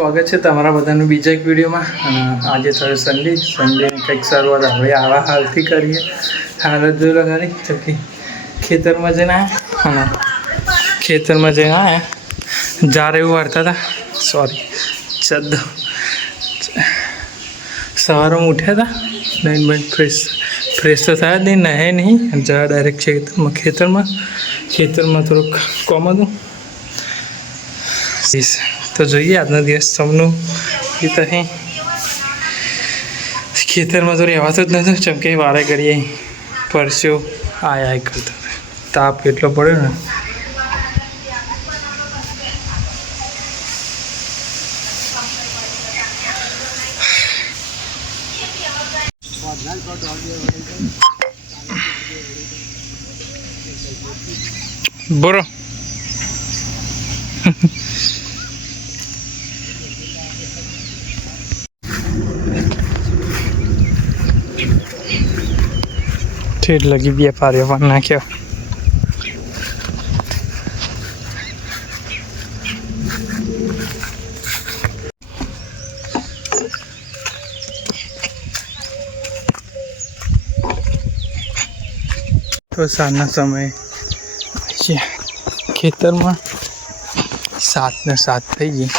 સ્વાગત છે તમારા બધાનું બીજા એક વિડીયોમાં. અને આજે થયો સન્ડેની કંઈક શરૂઆત આપણે આવા હાલથી કરીએ. હાલત જો લગાડી તો કે ખેતરમાં જઈને આવ્યા અને ખેતરમાં જઈને આવ્યા જાર એવું વાળતા હતા. સોરી ચદ સવારમાં ઉઠ્યા હતા નહીં ફ્રેશ તો થયા જ નહીં, નહે નહીં, જવા ડાયરેક્ટ ખેતરમાં થોડુંક કોમ હતું. તો જોઈએ આજનો દિવસ સૌનું એ તો અહીં ખેતરમાં તો રહેવાતું જ નહોતું. ચમકે વારે કરીએ પરસ્યો આય કરતો, તાપ એટલો પડ્યો ને. બોલો ઠેર લગી બે પાર્યો પણ નાખ્યો. તો સાંજના સમયે ખેતરમાં 7:07 થઈ ગઈ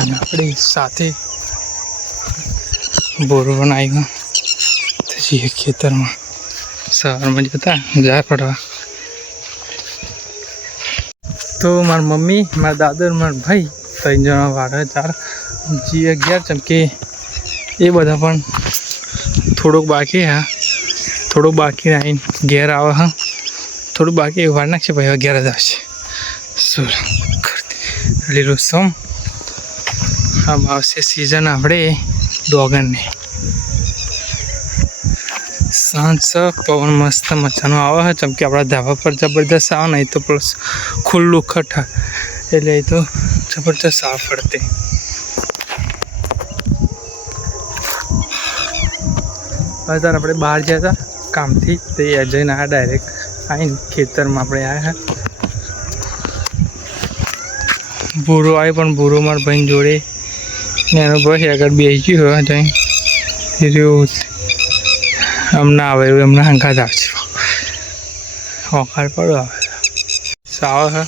અને આપણે સાથે બોર બનાવ્યો તો જઈએ ખેતરમાં. સવારમાં જતા જા પડવા. તો મારી મમ્મી, મારા દાદા, મારા ભાઈ 3 જણા વાળા 4 G11 ચમકે એ બધા પણ થોડુંક બાકી. હા થોડુંક બાકી આવીને ઘેર આવે. હા થોડું બાકી વાર નાખશે ભાઈ, ઘેર જ આવશે. શું લીલું સોમ આમ આવશે સિઝન આપણે ડોગરની. સાંજ પવન મસ્ત મજાનો આવે છે. ચમકે આપણા ધાબા પર જબરદસ્ત આવે ને, તો પ્લસ ખુલ્લું ખઠા એટલે એ તો જબરદસ્ત સાફ પડતે. અત્યારે આપણે બહાર ગયા હતા કામથી, તે જઈને આવ્યા ડાયરેક્ટ આવીને ખેતરમાં આપણે આવ્યા. ભૂરો આવ્યો પણ ભૂરો મારા ભાઈ જોડે ને એનો ભાઈ આગળ બેસી ગયો જઈ રહ્યું. હમણાં આવે એવું એમના હંગાત આવશે. ઓખાડ પડો આવે આવે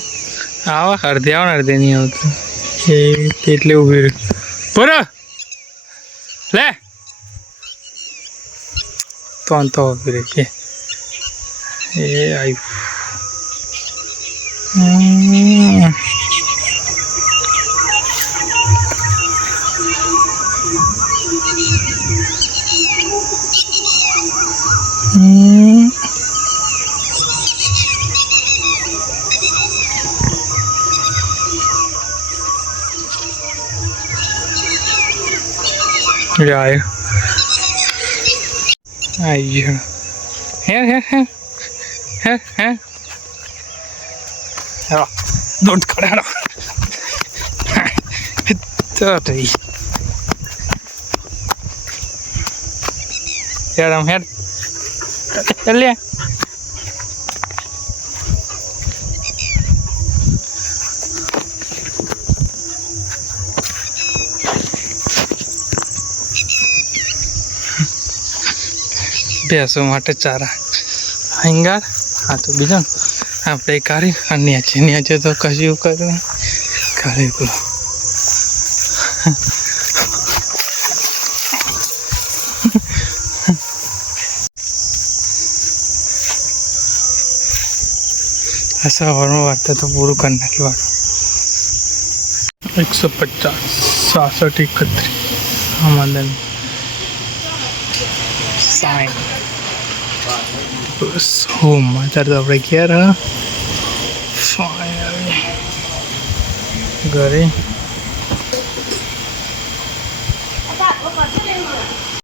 આવે અડધે આવે ને અડધે નહીં આવતું. એ એટલે ઊભી રહ્યું બરો લે તો ઊભી રહી કે એ આવ્યું. Rồi ai giờ hé rồi đột cả đó trời ơi giờ làm hết lên ભેંસો માટે ચારા હંગાર. હા તો બીજો આપણે કાઢી અને ન્યાચે તો કશું કરીને કાઢી પેલું આ સવારમાં વાર્તા તો પૂરું કરી નાખી વાળું. 150 66 31 આમાં સાઈન બસ હોમ. અત્યારે તો આપણે ઘેર ફાઇનલી ઘરે